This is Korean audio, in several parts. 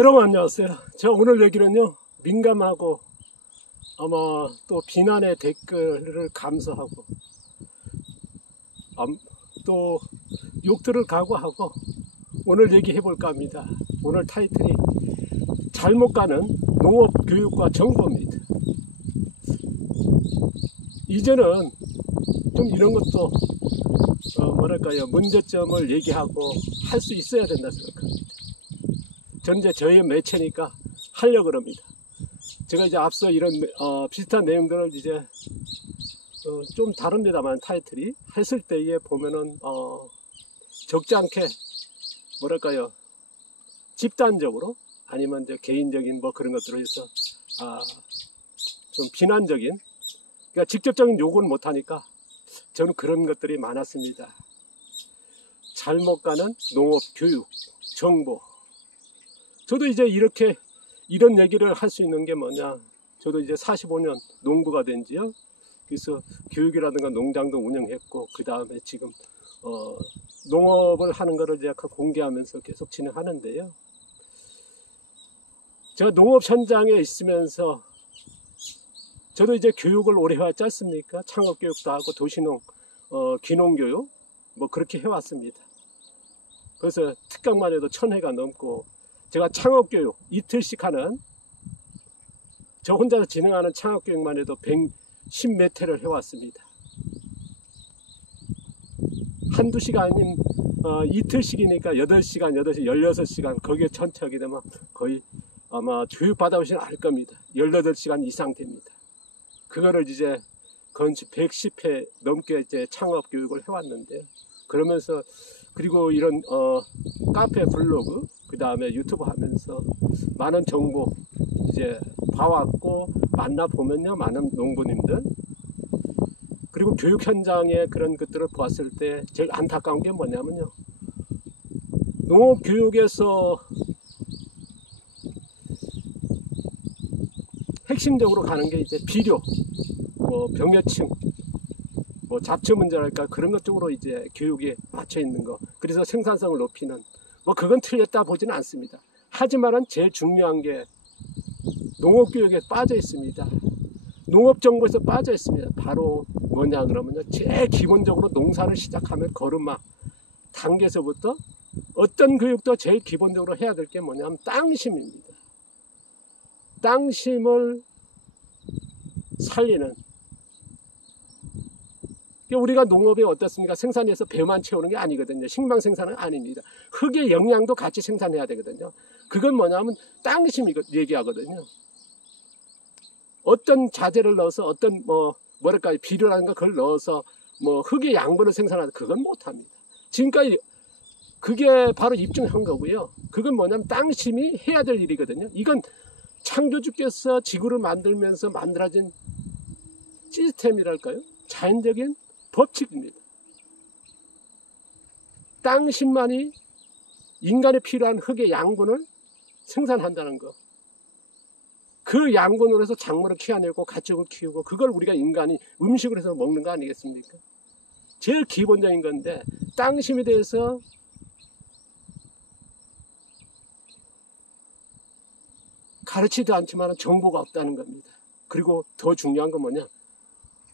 여러분 안녕하세요. 제가 오늘 얘기는요, 민감하고 아마 또 비난의 댓글을 감수하고 또 욕들을 각오하고 오늘 얘기해 볼까 합니다. 오늘 타이틀이 잘못 가는 농업 교육과 정보입니다. 이제는 좀 이런 것도 뭐랄까요, 문제점을 얘기하고 할 수 있어야 된다 생각합니다. 전 이제 저희 매체니까 하려고 합니다. 제가 이제 앞서 이런 비슷한 내용들을 이제 좀 다릅니다만 타이틀이 했을 때에 보면은 적지 않게 뭐랄까요, 집단적으로 아니면 이제 개인적인 뭐 그런 것들로 해서 좀 비난적인, 그러니까 직접적인 요구는 못하니까 저는 그런 것들이 많았습니다. 잘못 가는 농업 교육 정보. 저도 이제 이렇게 이런 얘기를 할 수 있는 게 뭐냐, 저도 이제 45년 농부가 된 지요. 그래서 교육이라든가 농장도 운영했고, 그 다음에 지금 농업을 하는 거를 이제 공개하면서 계속 진행하는데요. 제가 농업 현장에 있으면서 저도 이제 교육을 오래 해왔지 않습니까? 창업교육도 하고 도시농, 귀농교육 뭐 그렇게 해왔습니다. 그래서 특강만 해도 1000회가 넘고, 제가 창업교육 이틀씩 하는, 저 혼자서 진행하는 창업교육만 해도 110몇 회를 해왔습니다. 한두 시간인 이틀씩이니까 8시간, 8시, 16시간, 거기에 천천히 되면 거의 아마 교육 받아보시면 알 겁니다. 18시간 이상 됩니다. 그거를 이제 건축 110회 넘게 이제 창업교육을 해왔는데요. 그러면서 그리고 이런 카페, 블로그, 그 다음에 유튜브 하면서 많은 정보 이제 봐왔고, 만나보면요, 많은 농부님들, 그리고 교육 현장의 그런 것들을 보았을 때 제일 안타까운 게 뭐냐면요, 농업 교육에서 핵심적으로 가는 게 이제 비료, 뭐 병해충, 뭐 잡초 문제랄까, 그런 것 쪽으로 이제 교육에 맞춰 있는 거, 그래서 생산성을 높이는, 뭐 그건 틀렸다 보지는 않습니다. 하지만은 제일 중요한 게 농업교육에 빠져 있습니다. 농업정보에서 빠져 있습니다. 바로 뭐냐 그러면요, 제일 기본적으로 농사를 시작하면 걸음마 단계에서부터 어떤 교육도 제일 기본적으로 해야 될 게 뭐냐면 땅심입니다. 땅심을 살리는, 우리가 농업에 어떻습니까? 생산해서 배만 채우는 게 아니거든요. 식량 생산은 아닙니다. 흙의 영양도 같이 생산해야 되거든요. 그건 뭐냐면 땅심이 얘기하거든요. 어떤 자재를 넣어서 어떤 뭐랄까 비료라든가 그걸 넣어서 뭐 흙의 양분을 생산하는, 그건 못합니다. 지금까지 그게 바로 입증한 거고요. 그건 뭐냐면 땅심이 해야 될 일이거든요. 이건 창조주께서 지구를 만들면서 만들어진 시스템이랄까요? 자연적인 법칙입니다. 땅심만이 인간에 필요한 흙의 양분을 생산한다는 거. 그 양분으로 해서 작물을 키워내고 가축을 키우고, 그걸 우리가 인간이 음식으로 해서 먹는 거 아니겠습니까? 제일 기본적인 건데, 땅심에 대해서 가르치지도 않지만 정보가 없다는 겁니다. 그리고 더 중요한 건 뭐냐,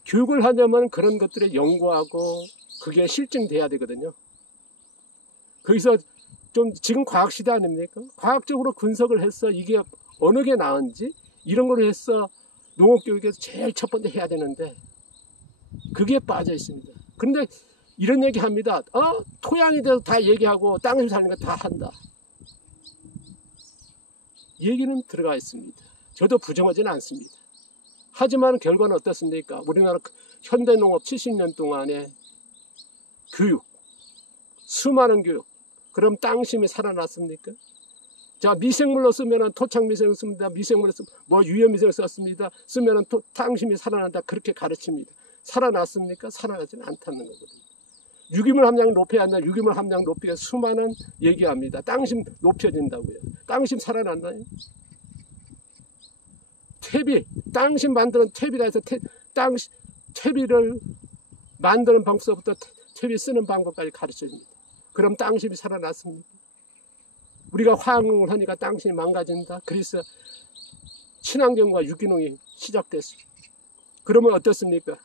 교육을 하려면 그런 것들을 연구하고 그게 실증돼야 되거든요. 거기서 좀, 지금 과학시대 아닙니까? 과학적으로 분석을 해서 이게 어느 게 나은지 이런 걸 해서 농업교육에서 제일 첫 번째 해야 되는데 그게 빠져 있습니다. 그런데 이런 얘기 합니다. 토양에 대해서 다 얘기하고 땅을 사는 거 다 한다. 얘기는 들어가 있습니다. 저도 부정하지는 않습니다. 하지만 결과는 어떻습니까? 우리나라 현대농업 70년 동안의 교육, 수많은 교육, 그럼 땅심이 살아났습니까? 자, 미생물로 쓰면은 토착 미생물 씁니다. 미생물로 쓰면 뭐 유해미생물 썼습니다. 쓰면은 땅심이 살아난다. 그렇게 가르칩니다. 살아났습니까? 살아나지는 않다는 거거든요. 유기물 함량을 높여야 한다. 유기물 함량 높이가 수많은 얘기합니다. 땅심 높여진다고요. 땅심 살아났나요? 퇴비, 땅심 만드는 퇴비라 해서 퇴비를 만드는 방법부터 퇴비 쓰는 방법까지 가르쳐줍니다. 그럼 땅심이 살아났습니까? 우리가 화학농을 하니까 땅심이 망가진다. 그래서 친환경과 유기농이 시작됐어요. 그러면 어떻습니까?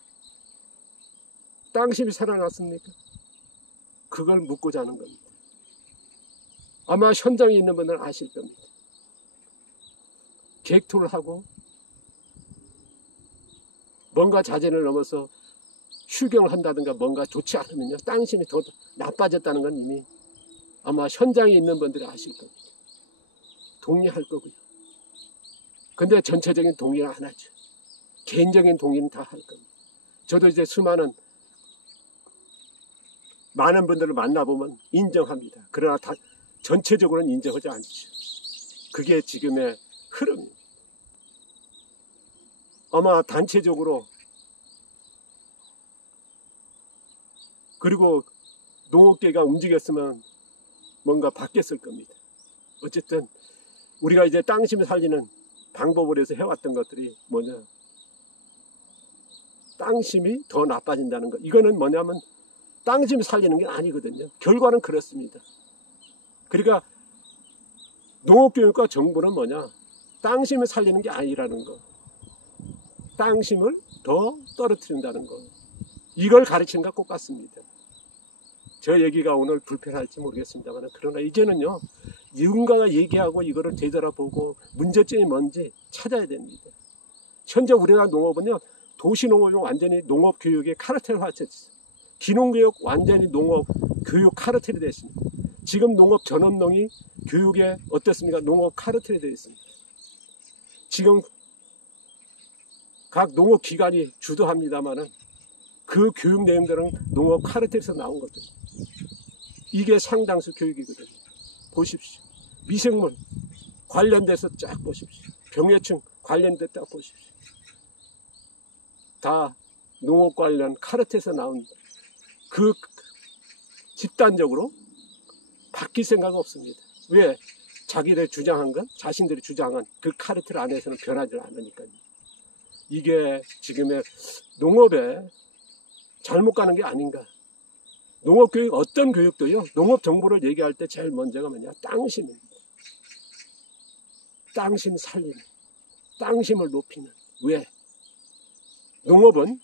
땅심이 살아났습니까? 그걸 묻고자 하는 겁니다. 아마 현장에 있는 분들은 아실 겁니다. 객토를 하고 뭔가 자재를 넘어서 휴경을 한다든가 뭔가 좋지 않으면요, 땅심이 더 나빠졌다는 건 이미 아마 현장에 있는 분들이 아실 겁니다. 동의할 거고요. 근데 전체적인 동의는 안 하죠. 개인적인 동의는 다 할 겁니다. 저도 이제 많은 분들을 만나보면 인정합니다. 그러나 다 전체적으로는 인정하지 않죠. 그게 지금의 흐름입니다. 아마 단체적으로 그리고 농업계가 움직였으면 뭔가 바뀌었을 겁니다. 어쨌든 우리가 이제 땅심을 살리는 방법을 해서 해왔던 것들이 뭐냐, 땅심이 더 나빠진다는 것. 이거는 뭐냐면 땅심을 살리는 게 아니거든요. 결과는 그렇습니다. 그러니까 농업교육과 정부는 뭐냐, 땅심을 살리는 게 아니라는 거, 땅심을 더 떨어뜨린다는 거, 이걸 가르치는 것과 똑같습니다. 저 얘기가 오늘 불편할지 모르겠습니다만, 그러나 이제는요, 누군가가 얘기하고 이거를 되돌아보고 문제점이 뭔지 찾아야 됩니다. 현재 우리나라 농업은요, 도시농업이 완전히 농업교육의 카르텔화 됐어요. 기농교육 완전히 농업교육 카르텔이 됐습니다. 지금 농업 전업농이 교육에 어떻습니까? 농업 카르텔이 되어 있습니다. 지금 각 농업기관이 주도합니다만은 그 교육 내용들은 농업 카르텔에서 나온 것들. 이게 상당수 교육이거든요. 보십시오. 미생물 관련돼서 쫙 보십시오. 병해충 관련돼서 딱 보십시오. 다 농업 관련 카르텔에서 나온, 그 집단적으로 바뀔 생각 없습니다. 왜? 자기들이 주장한 것, 자신들이 주장한 그 카르텔 안에서는 변하지 않으니까요. 이게 지금의 농업에 잘못 가는 게 아닌가. 농업교육, 어떤 교육도요, 농업정보를 얘기할 때 제일 먼저가 뭐냐, 땅심입니다. 땅심 살리는, 땅심을 높이는. 왜? 농업은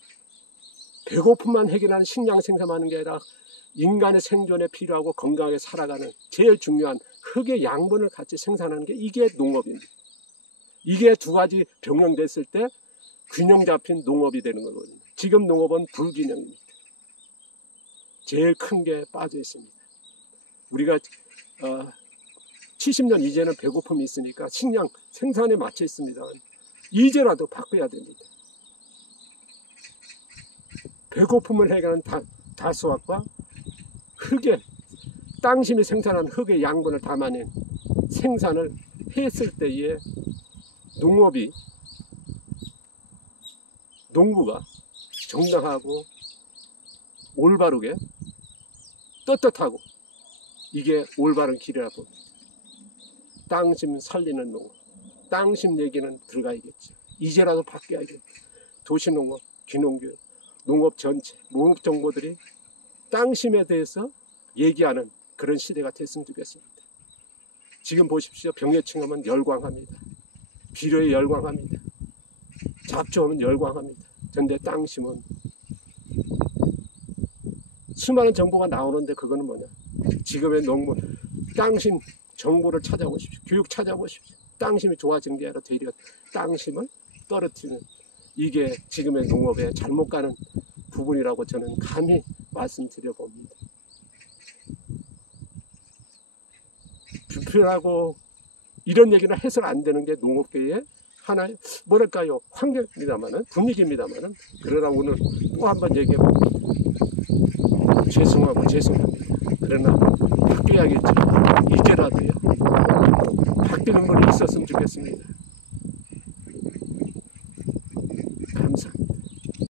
배고픔만 해결하는 식량 생산하는 게 아니라 인간의 생존에 필요하고 건강하게 살아가는 제일 중요한 흙의 양분을 같이 생산하는 게 이게 농업입니다. 이게 두 가지 병행됐을 때 균형 잡힌 농업이 되는 거거든요. 지금 농업은 불균형입니다. 제일 큰 게 빠져 있습니다. 우리가 70년 이제는 배고픔이 있으니까 식량 생산에 맞춰 있습니다. 이제라도 바꿔야 됩니다. 배고픔을 해결하는 다수학과 흙의, 땅심이 생산한 흙의 양분을 담아낸 생산을 했을 때에 농부가 정당하고 올바르게 떳떳하고, 이게 올바른 길이라고 봅니다. 땅심 살리는 농업, 땅심 얘기는 들어가야겠죠. 이제라도 바뀌어야겠죠. 도시농업, 기농교육, 농업 전체, 농업 정보들이 땅심에 대해서 얘기하는 그런 시대가 됐으면 좋겠습니다. 지금 보십시오. 병해충 하면 열광합니다. 비료에 열광합니다. 잡초하면 열광합니다. 그런데 땅심은 수많은 정보가 나오는데 그거는 뭐냐, 지금의 농물, 땅심 정보를 찾아보십시오. 교육 찾아보십시오. 땅심이 좋아진 게 아니라 되려 땅심을 떨어뜨리는, 이게 지금의 농업에 잘못 가는 부분이라고 저는 감히 말씀드려 봅니다. 불편하고 이런 얘기는 해서는 안 되는 게 농업계의 하나의 뭐랄까요, 환경입니다만은, 분위기입니다만은, 그러나 오늘 또 한 번 얘기해 봅니다. 죄송합니다. 그러나 바뀌어야겠죠. 이제라도요. 바뀌는 분이 있었으면 좋겠습니다.